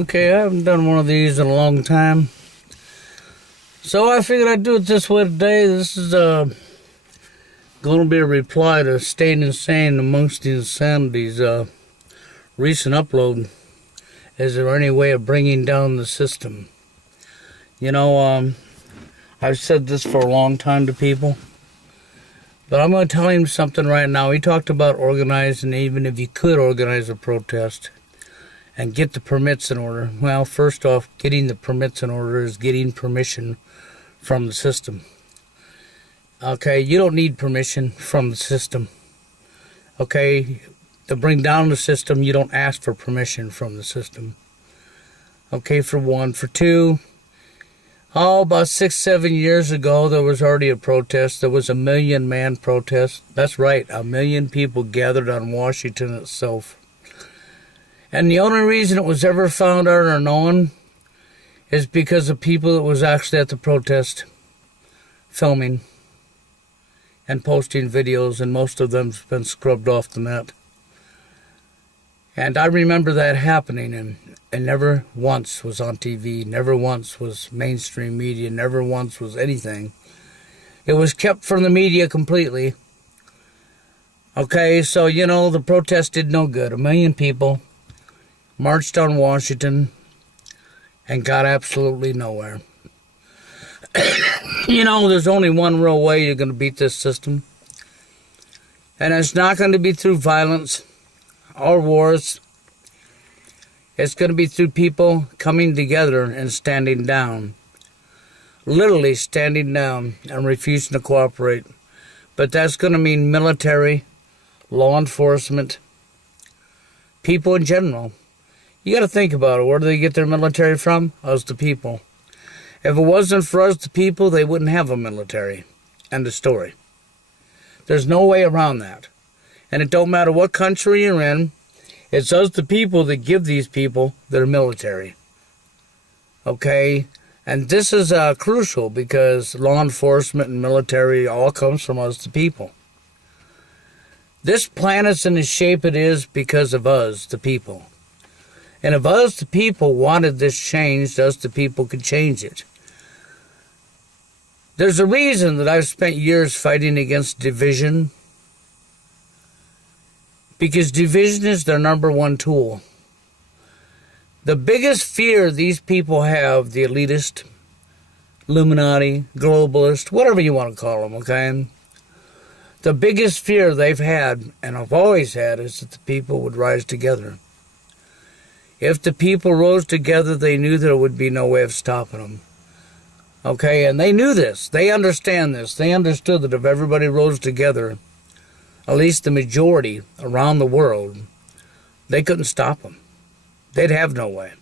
Okay, I haven't done one of these in a long time. So I figured I'd do it this way today. This is going to be a reply to Staying Insane Amongst the Insanity's recent upload. Is there any way of bringing down the system? You know, I've said this for a long time to people. But I'm going to tell him something right now. He talked about organizing, even if you could organize a protest and get the permits in order. Well, first off, getting the permits in order is getting permission from the system. Okay, you don't need permission from the system. Okay, to bring down the system, you don't ask for permission from the system. Okay, for one. For two, about 6-7 years ago, there was already a protest. There was a 1 million man protest. That's right, 1 million people gathered on Washington itself. And the only reason it was ever found out or known is because of people that was actually at the protest filming and posting videos, and most of them's been scrubbed off the net. And I remember that happening, and never once was on TV, never once was mainstream media, never once was anything. It was kept from the media completely. Okay, so, you know, the protest did no good. 1 million people marched on Washington and got absolutely nowhere. You know, there's only one real way you're going to beat this system. And it's not going to be through violence or wars. It's going to be through people coming together and standing down. Literally standing down and refusing to cooperate. But that's going to mean military, law enforcement, people in general. You got to think about it. Where do they get their military from? Us, the people. If it wasn't for us, the people, they wouldn't have a military. End of story. There's no way around that. And it don't matter what country you're in, it's us, the people, that give these people their military. Okay? And this is crucial because law enforcement and military all comes from us, the people. This planet's in the shape it is because of us, the people. And if us, the people, wanted this changed, us, the people, could change it. There's a reason that I've spent years fighting against division. Because division is their number one tool. The biggest fear these people have, the elitist, Illuminati, globalist, whatever you want to call them, okay? The biggest fear they've had, and have always had, is that the people would rise together. If the people rose together, they knew there would be no way of stopping them. Okay, and they knew this. They understand this. They understood that if everybody rose together, at least the majority around the world, they couldn't stop them. They'd have no way.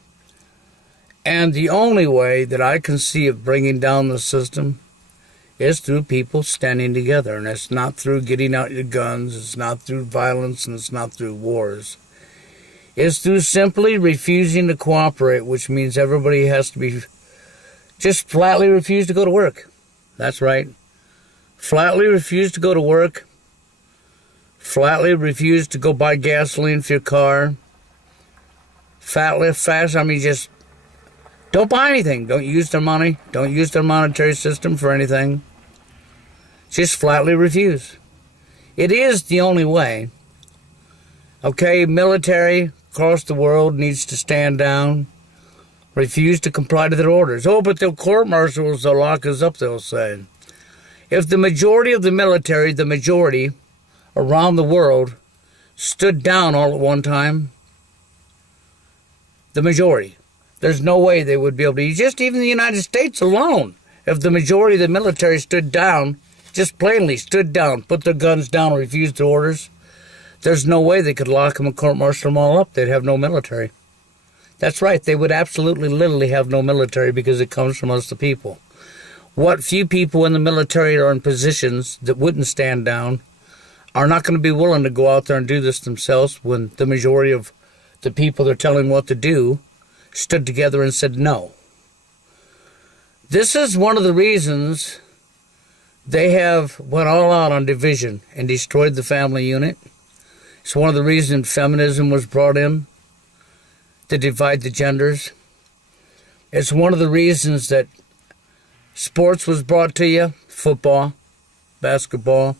And the only way that I can see of bringing down the system is through people standing together. And it's not through getting out your guns. It's not through violence, and it's not through wars. It's through simply refusing to cooperate, which means everybody has to be just flatly refuse to go to work. That's right. Flatly refuse to go to work. Flatly refuse to go buy gasoline for your car. Just don't buy anything. Don't use their money. Don't use their monetary system for anything. Just flatly refuse. It is the only way. Okay, military across the world needs to stand down. Refuse to comply to their orders. Oh, but they'll court-martial us, they'll lock us up, they'll say. If the majority of the military, the majority around the world, stood down all at one time, the majority, there's no way they would be able to, just even the United States alone, if the majority of the military stood down, just plainly stood down, put their guns down, and refused their orders, there's no way they could lock them and court-martial them all up. They'd have no military. That's right, they would absolutely, literally have no military because it comes from us, the people. What few people in the military are in positions that wouldn't stand down are not going to be willing to go out there and do this themselves when the majority of the people they're telling what to do stood together and said no. This is one of the reasons they have went all out on division and destroyed the family unit. It's one of the reasons feminism was brought in. to divide the genders. It's one of the reasons that sports was brought to you. Football, basketball.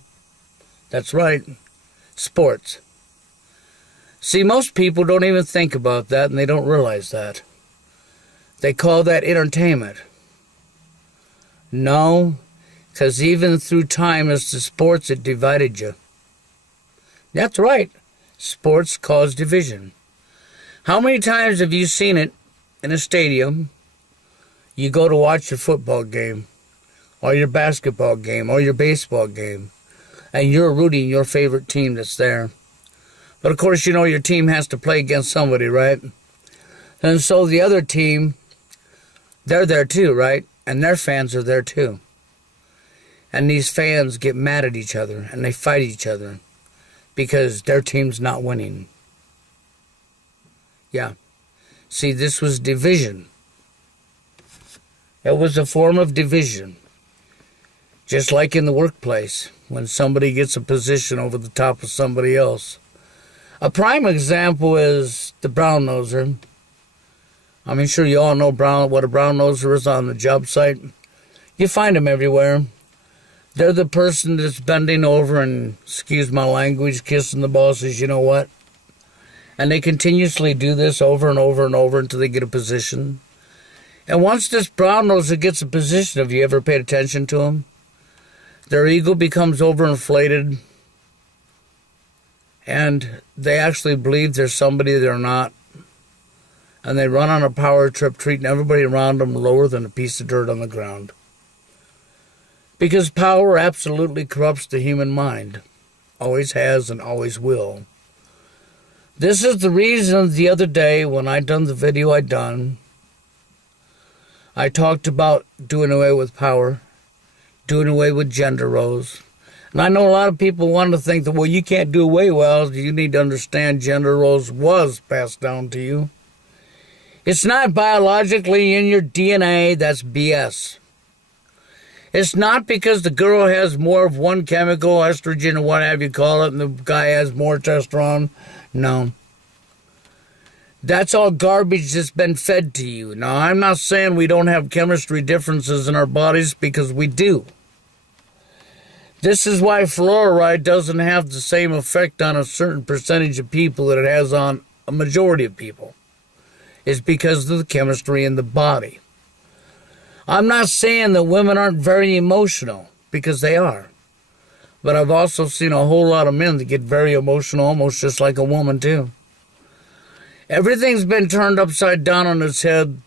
That's right, sports. See, most people don't even think about that, and they don't realize that. They call that entertainment. No, because even through time as the sports, it divided you. That's right, sports cause division. How many times have you seen it in a stadium? You go to watch your football game, or your basketball game, or your baseball game, and you're rooting your favorite team that's there. But of course, you know your team has to play against somebody, right? And so the other team, they're there too, right? And their fans are there too. And these fans get mad at each other, and they fight each other because their team's not winning. Yeah. See, this was division. It was a form of division. Just like in the workplace, when somebody gets a position over the top of somebody else. A prime example is the brown noser. I'm sure you all know what a brown noser is on the job site. You find them everywhere. They're the person that's bending over and, excuse my language, kissing the boss's, you know what? And they continuously do this over and over and over until they get a position. And once this brown noser gets a position, have you ever paid attention to them? Their ego becomes overinflated, and they actually believe they're somebody they're not. And they run on a power trip, treating everybody around them lower than a piece of dirt on the ground. Because power absolutely corrupts the human mind. Always has and always will. This is the reason the other day when I done the video I done, I talked about doing away with power, doing away with gender roles. And I know a lot of people want to think that, well, you can't do away. Well, you need to understand gender roles was passed down to you. It's not biologically in your DNA. That's BS. It's not because the girl has more of one chemical, estrogen or whatever you call it, and the guy has more testosterone. No. That's all garbage that's been fed to you. Now, I'm not saying we don't have chemistry differences in our bodies, because we do. This is why fluoride doesn't have the same effect on a certain percentage of people that it has on a majority of people. It's because of the chemistry in the body. I'm not saying that women aren't very emotional, because they are. But I've also seen a whole lot of men that get very emotional, almost just like a woman too. Everything's been turned upside down on its head.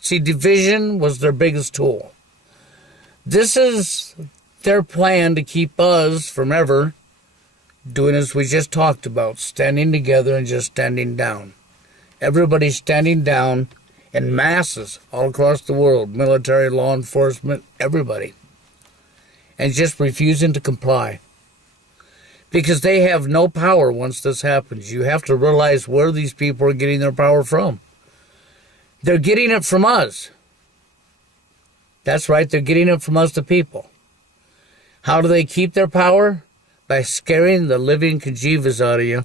See, division was their biggest tool. This is their plan to keep us from ever doing as we just talked about, standing together and just standing down. Everybody's standing down in masses all across the world, military, law enforcement, everybody, and just refusing to comply. Because they have no power once this happens. You have to realize where these people are getting their power from. They're getting it from us. That's right, they're getting it from us, the people. How do they keep their power? By scaring the living kajivas out of you.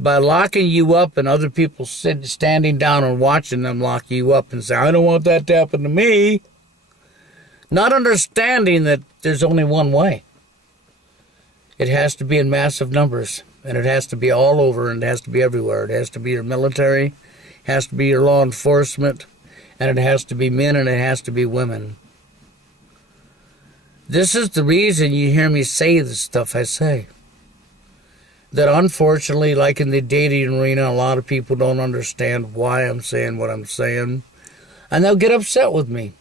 By locking you up and other people standing down and watching them lock you up and say, I don't want that to happen to me. Not understanding that there's only one way. It has to be in massive numbers, and it has to be all over, and it has to be everywhere. It has to be your military, it has to be your law enforcement, and it has to be men, and it has to be women. This is the reason you hear me say the stuff I say. That unfortunately, like in the dating arena, a lot of people don't understand why I'm saying what I'm saying, and they'll get upset with me.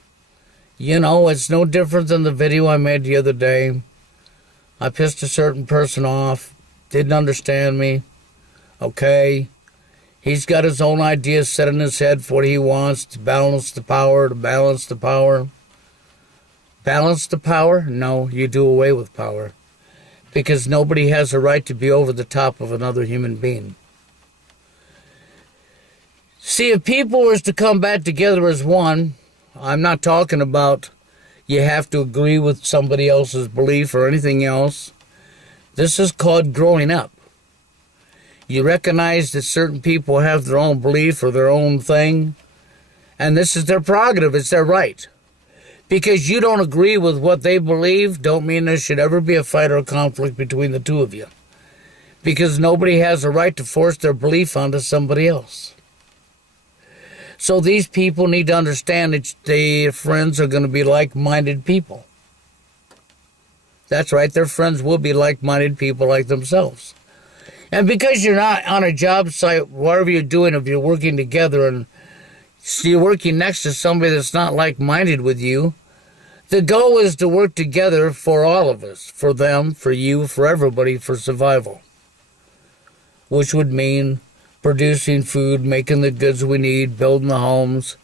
You know, it's no different than the video I made the other day. I pissed a certain person off, didn't understand me. Okay, he's got his own ideas set in his head for what he wants, to balance the power, Balance the power? No, you do away with power. Because nobody has a right to be over the top of another human being. See, if people were to come back together as one, I'm not talking about you have to agree with somebody else's belief or anything else. This is called growing up. You recognize that certain people have their own belief or their own thing, and this is their prerogative, it's their right. Because you don't agree with what they believe, don't mean there should ever be a fight or a conflict between the two of you. Because nobody has a right to force their belief onto somebody else. So these people need to understand that their friends are going to be like-minded people. That's right, their friends will be like-minded people like themselves. And because you're not on a job site, whatever you're doing, if you're working together and you're working next to somebody that's not like-minded with you, the goal is to work together for all of us, for them, for you, for everybody, for survival. Which would mean producing food, making the goods we need, building the homes.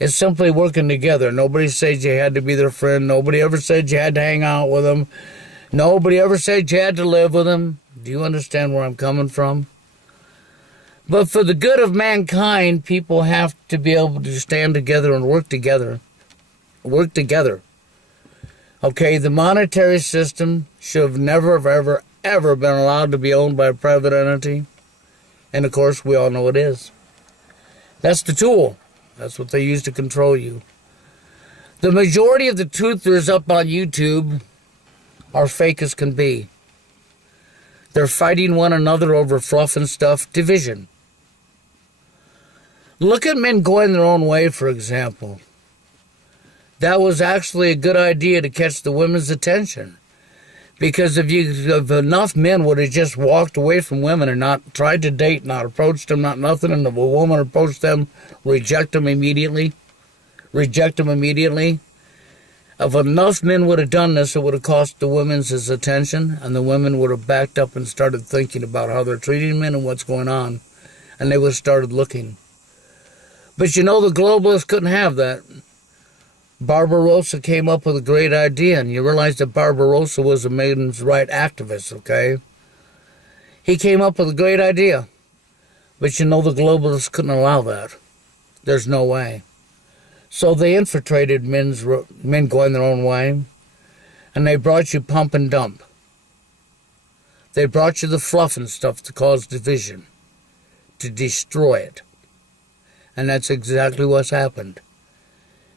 It's simply working together. Nobody said you had to be their friend. Nobody ever said you had to hang out with them. Nobody ever said you had to live with them. Do you understand where I'm coming from? But for the good of mankind, people have to be able to stand together and work together. Work together. Okay, the monetary system should have never, ever been allowed to be owned by a private entity. And, of course, we all know it is. That's the tool. That's what they use to control you. The majority of the truthers up on YouTube are fake as can be. They're fighting one another over fluff and stuff, division. Look at men going their own way, for example. That was actually a good idea to catch the women's attention. Because if enough men would have just walked away from women and not tried to date, not approached them, not nothing, and if a woman approached them, reject them immediately. If enough men would have done this, it would have cost the women's his attention, and the women would have backed up and started thinking about how they're treating men and what's going on, and they would have started looking. But you know, the globalists couldn't have that. Barbarossa came up with a great idea, and you realize that Barbarossa was a men's right activist, okay? He came up with a great idea, but you know the globalists couldn't allow that. There's no way. So they infiltrated men going their own way, and they brought you pump and dump. They brought you the fluff and stuff to cause division, to destroy it. And that's exactly what's happened.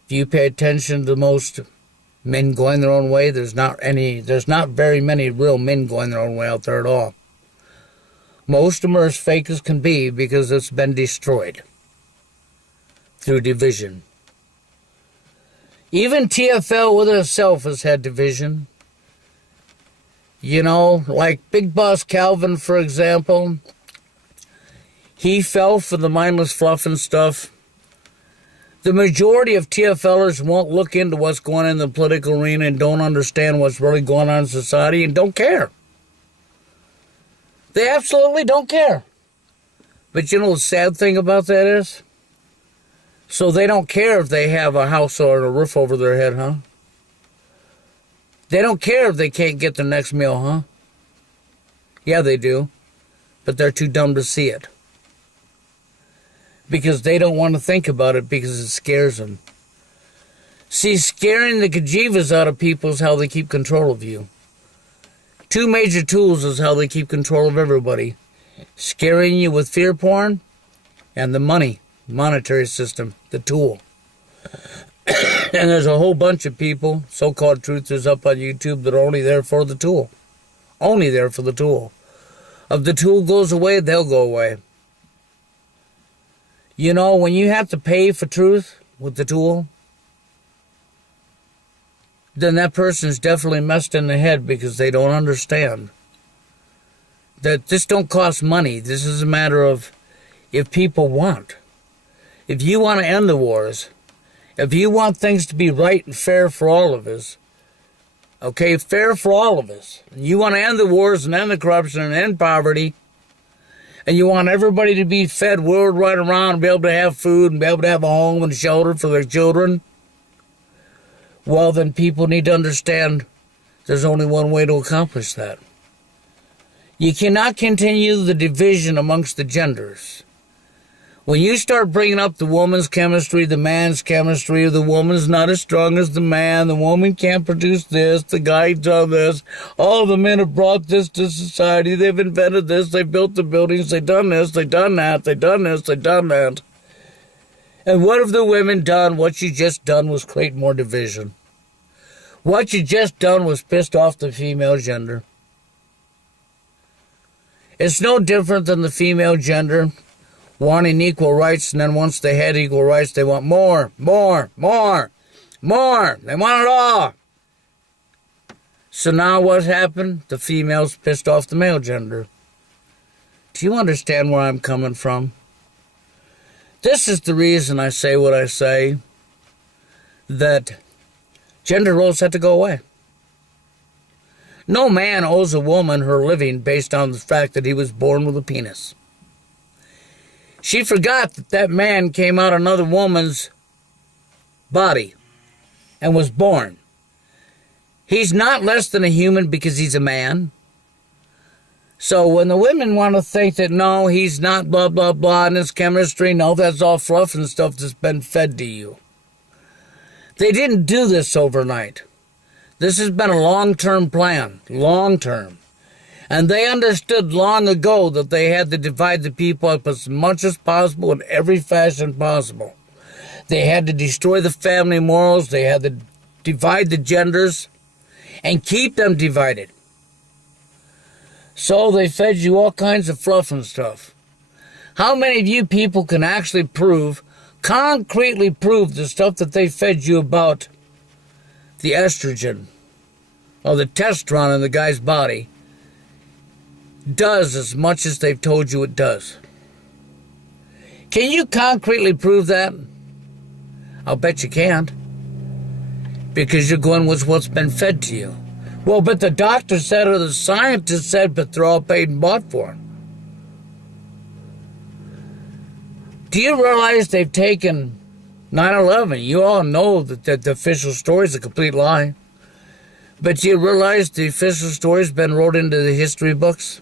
If you pay attention to most men going their own way, there's not very many real men going their own way out there at all. Most of them are as fake as can be because it's been destroyed through division. Even TFL within itself has had division. You know, like Big Boss Calvin, for example, he fell for the mindless fluff and stuff. The majority of TFLers won't look into what's going on in the political arena and don't understand what's really going on in society and don't care. They absolutely don't care. But you know the sad thing about that is? So they don't care if they have a house or a roof over their head, huh? They don't care if they can't get their next meal, huh? Yeah, they do. But they're too dumb to see it. Because they don't want to think about it because it scares them. See, scaring the kajivas out of people is how they keep control of you. Two major tools is how they keep control of everybody. Scaring you with fear porn and the monetary system, the tool. And there's a whole bunch of people, so-called truthers up on YouTube, that are only there for the tool. Only there for the tool. If the tool goes away, they'll go away. You know, when you have to pay for truth with the tool, then that person's definitely messed in the head because they don't understand that this don't cost money. This is a matter of if people want. If you want to end the wars, if you want things to be right and fair for all of us, okay, fair for all of us, and you want to end the wars and end the corruption and end poverty, and you want everybody to be fed worldwide around and be able to have food and be able to have a home and shelter for their children, well, then people need to understand there's only one way to accomplish that. You cannot continue the division amongst the genders. When you start bringing up the woman's chemistry, the man's chemistry, the woman's not as strong as the man, the woman can't produce this, the guy done this, all the men have brought this to society, they've invented this, they built the buildings, they done this, they done that, they done this, they done that. And what have the women done? What you just done was create more division. What you just done was pissed off the female gender. It's no different than the female gender wanting equal rights, and then once they had equal rights, they want more, more, more, more. They want it all. So now what's happened? The females pissed off the male gender. Do you understand where I'm coming from? This is the reason I say what I say, that gender roles have to go away. No man owes a woman her living based on the fact that he was born with a penis. She forgot that that man came out of another woman's body and was born. He's not less than a human because he's a man. So when the women want to think that, no, he's not blah, blah, blah, and his chemistry, no, that's all fluff and stuff that's been fed to you. They didn't do this overnight. This has been a long-term plan, long-term. And they understood long ago that they had to divide the people up as much as possible in every fashion possible. They had to destroy the family morals. They had to divide the genders and keep them divided. So they fed you all kinds of fluff and stuff. How many of you people can actually prove, concretely prove the stuff that they fed you about the estrogen or the testosterone in the guy's body does as much as they've told you it does? Can you concretely prove that? I'll bet you can't. Because you're going with what's been fed to you. Well, but the doctor said or the scientist said, but they're all paid and bought for. Do you realize they've taken 9/11? You all know that the official story is a complete lie. But do you realize the official story has been wrote into the history books?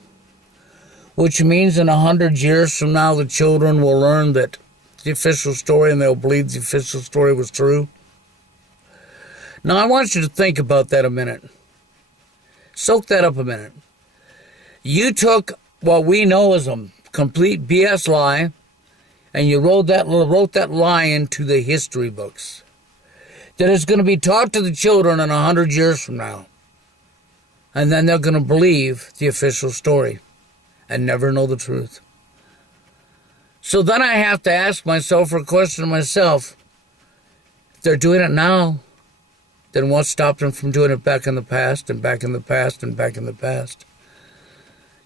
Which means in 100 years from now, the children will learn that the official story and they'll believe the official story was true. Now, I want you to think about that a minute. Soak that up a minute. You took what we know as a complete BS lie, and you wrote that lie into the history books. That is going to be taught to the children in 100 years from now. And then they're going to believe the official story and never know the truth. So then I have to ask myself or question myself, if they're doing it now, then what stopped them from doing it back in the past and back in the past and back in the past?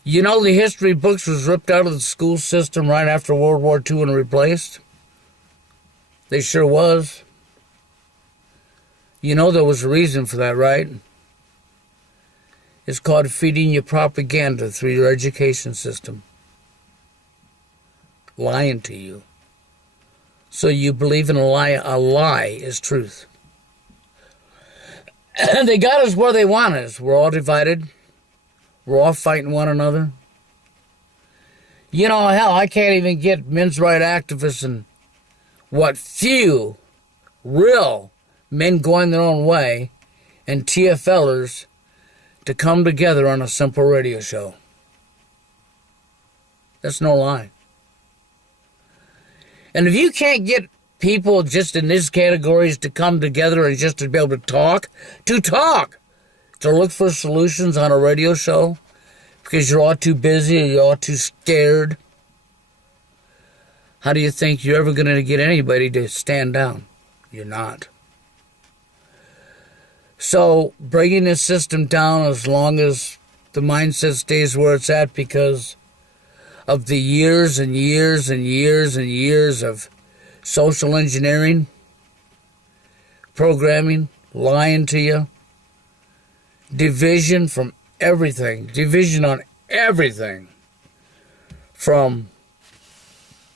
You know, the history books was ripped out of the school system right after World War II and replaced. They sure was. You know there was a reason for that, right? It's called feeding you propaganda through your education system. Lying to you. So you believe in a lie. A lie is truth. And they got us where they want us. We're all divided. We're all fighting one another. You know, hell, I can't even get men's rights activists and what few real men going their own way and TFLers to come together on a simple radio show. That's no lie. And if you can't get people just in these categories to come together and just to be able to look for solutions on a radio show because you're all too busy or you're all too scared, how do you think you're ever going to get anybody to stand down? You're not. So bringing this system down as long as the mindset stays where it's at because of the years and years and years and years of social engineering, programming, lying to you, division from everything, division on everything, from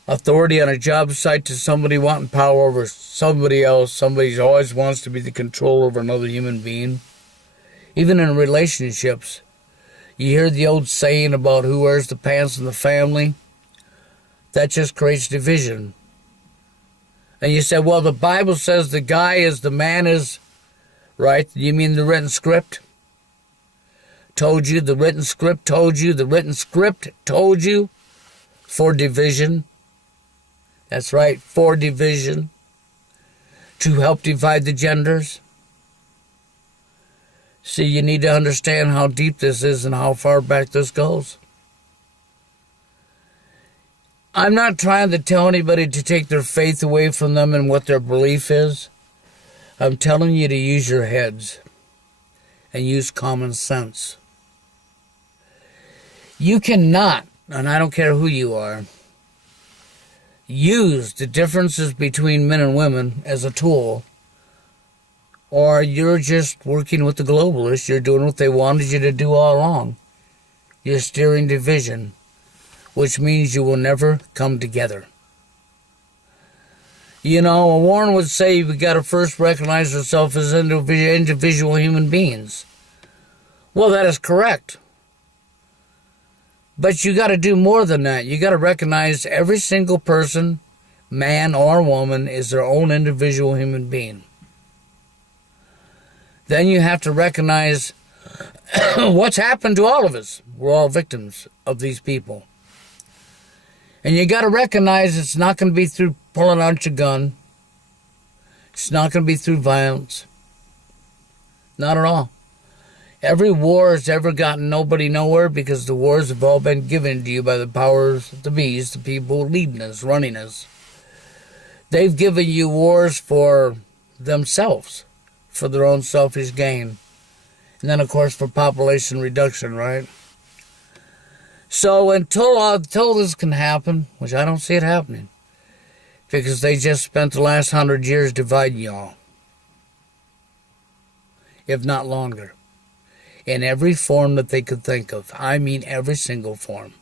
authority on a job site to somebody wanting power over somebody else. Somebody always wants to be the control over another human being. Even in relationships, you hear the old saying about who wears the pants in the family. That just creates division. And you say, well, the Bible says the guy is, the man is, right? You mean the written script? Told you, the written script told you, the written script told you for division. That's right, for division. To help divide the genders. See, you need to understand how deep this is and how far back this goes. I'm not trying to tell anybody to take their faith away from them and what their belief is. I'm telling you to use your heads and use common sense. You cannot, and I don't care who you are, use the differences between men and women as a tool, or you're just working with the globalists. You're doing what they wanted you to do all along. You're steering division, which means you will never come together. You know, Warren would say we got to first recognize ourselves as individual human beings. Well, that is correct. But you got to do more than that. You got to recognize every single person, man or woman, is their own individual human being. Then you have to recognize what's happened to all of us. We're all victims of these people. And you got to recognize it's not going to be through pulling out your gun. It's not going to be through violence. Not at all. Every war has ever gotten nobody nowhere because the wars have all been given to you by the powers of the beast, the people leading us, running us. They've given you wars for themselves, for their own selfish gain. And then, of course, for population reduction, right? So until this can happen, which I don't see it happening, because they just spent the last 100 years dividing y'all, if not longer, in every form that they could think of. I mean every single form.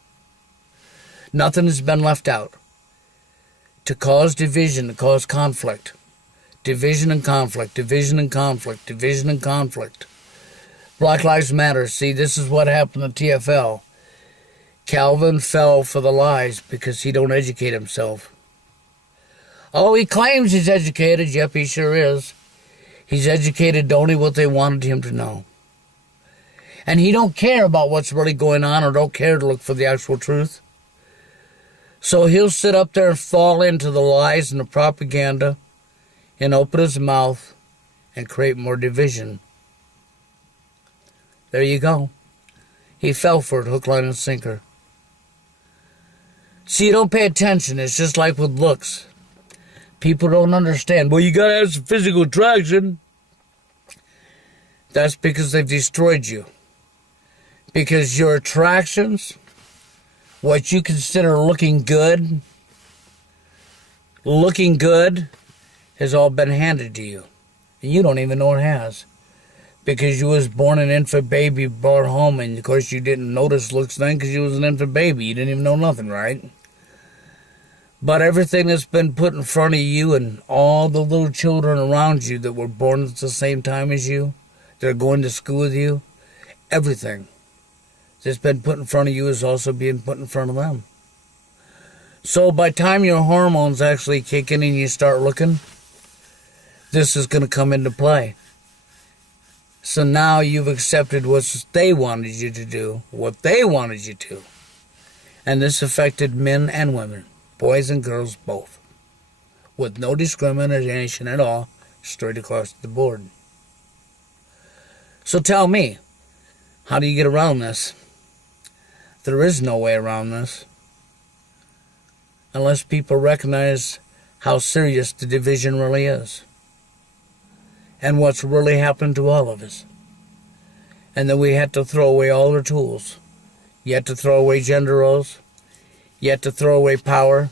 Nothing has been left out to cause division, to cause conflict. Division and conflict, division and conflict, division and conflict. Black Lives Matter. See, this is what happened to TFL. Calvin fell for the lies because he don't educate himself. Oh, he claims he's educated. Yep, he sure is. He's educated only what they wanted him to know. And he don't care about what's really going on or don't care to look for the actual truth. So he'll sit up there and fall into the lies and the propaganda and open his mouth and create more division. There you go. He fell for it, hook, line, and sinker. See, you don't pay attention. It's just like with looks. People don't understand. Well, you gotta have some physical attraction. That's because they've destroyed you. Because your attractions, what you consider looking good, has all been handed to you. And you don't even know it has. Because you was born an infant baby, brought home, and of course you didn't notice looks then because you was an infant baby. You didn't even know nothing, right? But everything that's been put in front of you and all the little children around you that were born at the same time as you, they're going to school with you, everything that's been put in front of you is also being put in front of them. So by the time your hormones actually kick in and you start looking, this is going to come into play. So now you've accepted what they wanted you to do, what they wanted you to. And this affected men and women, boys and girls both, with no discrimination at all, straight across the board. So tell me, how do you get around this? There is no way around this. Unless people recognize how serious the division really is. And what's really happened to all of us. And then we had to throw away all our tools. You had to throw away gender roles. You had to throw away power.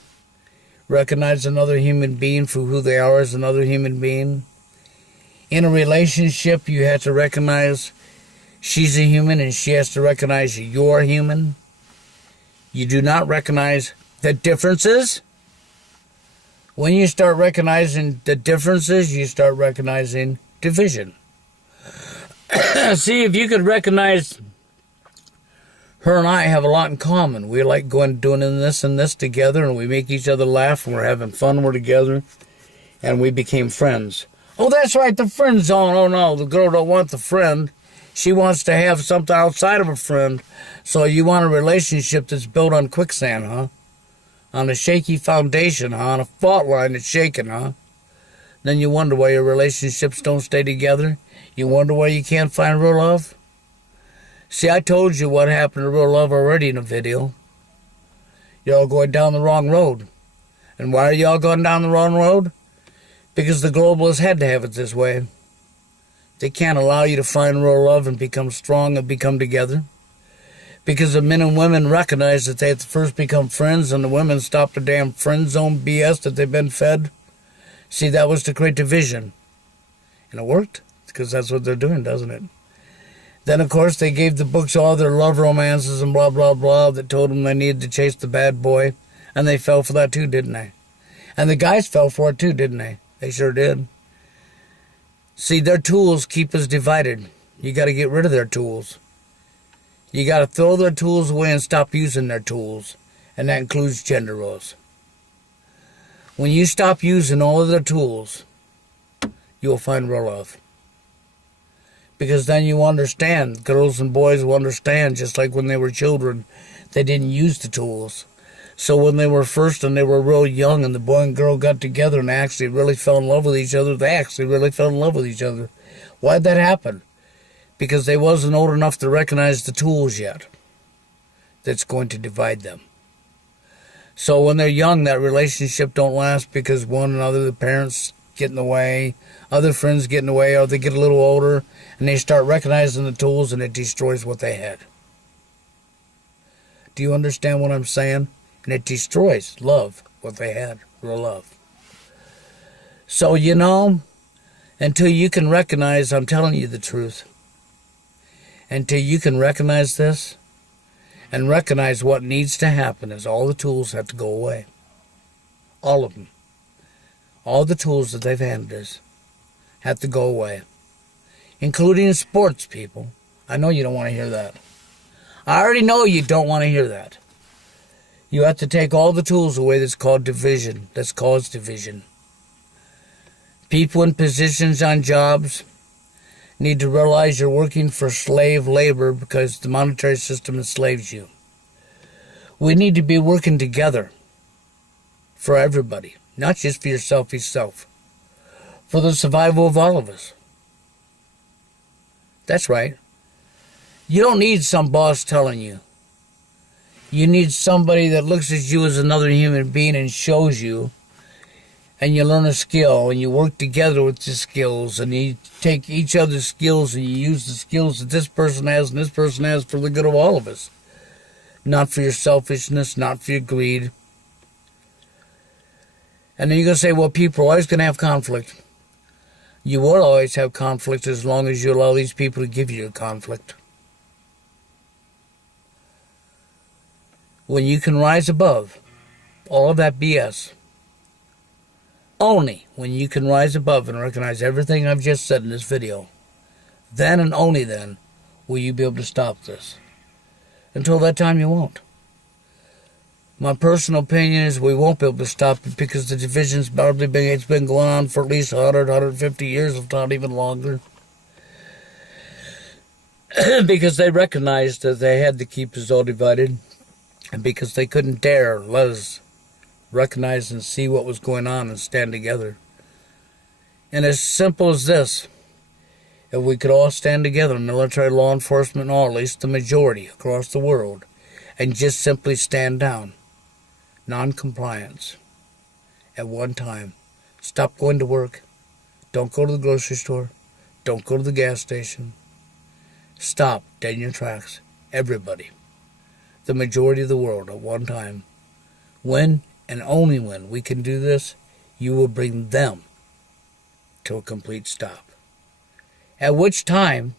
Recognize another human being for who they are as another human being. In a relationship, you have to recognize she's a human and she has to recognize you're human. You do not recognize the differences. When you start recognizing the differences, you start recognizing division. See, if you could recognize Her and I have a lot in common. We like doing this and this together, and we make each other laugh, and we're having fun, we're together, and we became friends. Oh, that's right, the friend zone. Oh, no, the girl don't want the friend. She wants to have something outside of a friend. So you want a relationship that's built on quicksand, huh? On a shaky foundation, huh? On a fault line that's shaking, huh? Then you wonder why your relationships don't stay together. You wonder why you can't find real love. See, I told you what happened to real love already in a video. You're all going down the wrong road. And why are you all going down the wrong road? Because the globalists had to have it this way. They can't allow you to find real love and become strong and become together. Because the men and women recognize that they have to first become friends, and the women stop the damn friend zone BS that they've been fed. See, that was to create division. And it worked, because that's what they're doing, doesn't it? Then, of course, they gave the books all their love romances and blah, blah, blah that told them they needed to chase the bad boy. And they fell for that too, didn't they? And the guys fell for it too, didn't they? They sure did. See, their tools keep us divided. You got to get rid of their tools. You got to throw their tools away and stop using their tools. And that includes gender roles. When you stop using all of their tools, you'll find real love. Because then you understand, girls and boys will understand, just like when they were children, they didn't use the tools. So when they were first and they were real young and the boy and girl got together and they actually really fell in love with each other, they actually really fell in love with each other. Why'd that happen? Because they wasn't old enough to recognize the tools yet that's going to divide them. So when they're young, that relationship don't last because one another, the parents get in the way, other friends get in the way, or they get a little older and they start recognizing the tools and it destroys what they had. Do you understand what I'm saying? And it destroys love, what they had, real love. So, you know, until you can recognize, I'm telling you the truth, until you can recognize this and recognize what needs to happen is all the tools have to go away. All of them. All the tools that they've handed us have to go away. Including sports people. I know you don't want to hear that. I already know you don't want to hear that. You have to take all the tools away that's called division, that's caused division. People in positions on jobs need to realize you're working for slave labor because the monetary system enslaves you. We need to be working together for everybody, not just for your selfish self, for the survival of all of us. That's right. You don't need some boss telling you. You need somebody that looks at you as another human being and shows you, and you learn a skill, and you work together with the skills, and you take each other's skills, and you use the skills that this person has and this person has for the good of all of us. Not for your selfishness, not for your greed. And then you're going to say, well, people are always going to have conflict. You will always have conflict as long as you allow these people to give you a conflict. When you can rise above all of that BS, only when you can rise above and recognize everything I've just said in this video, then and only then will you be able to stop this. Until that time, you won't. My personal opinion is we won't be able to stop it because the division's it's been going on for at least 100, 150 years, if not even longer. Because they recognized that they had to keep us all divided. And because they couldn't dare let us recognize and see what was going on and stand together. And as simple as this, if we could all stand together, military, law enforcement, or at least the majority across the world, and just simply stand down, non-compliance, at one time, stop going to work, don't go to the grocery store, don't go to the gas station, stop dead in your tracks, everybody. The majority of the world at one time. When and only when we can do this, you will bring them to a complete stop. At which time,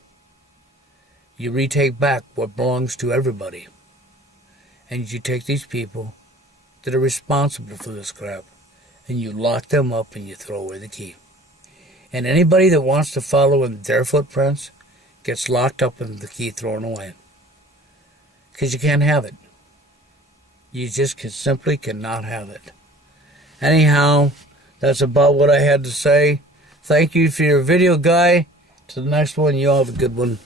you retake back what belongs to everybody. And you take these people that are responsible for this crap, and you lock them up and you throw away the key. And anybody that wants to follow in their footprints gets locked up and the key thrown away. because you can't have it. You just simply cannot have it. Anyhow, that's about what I had to say. Thank you for your video, guy. To the next one, you all have a good one.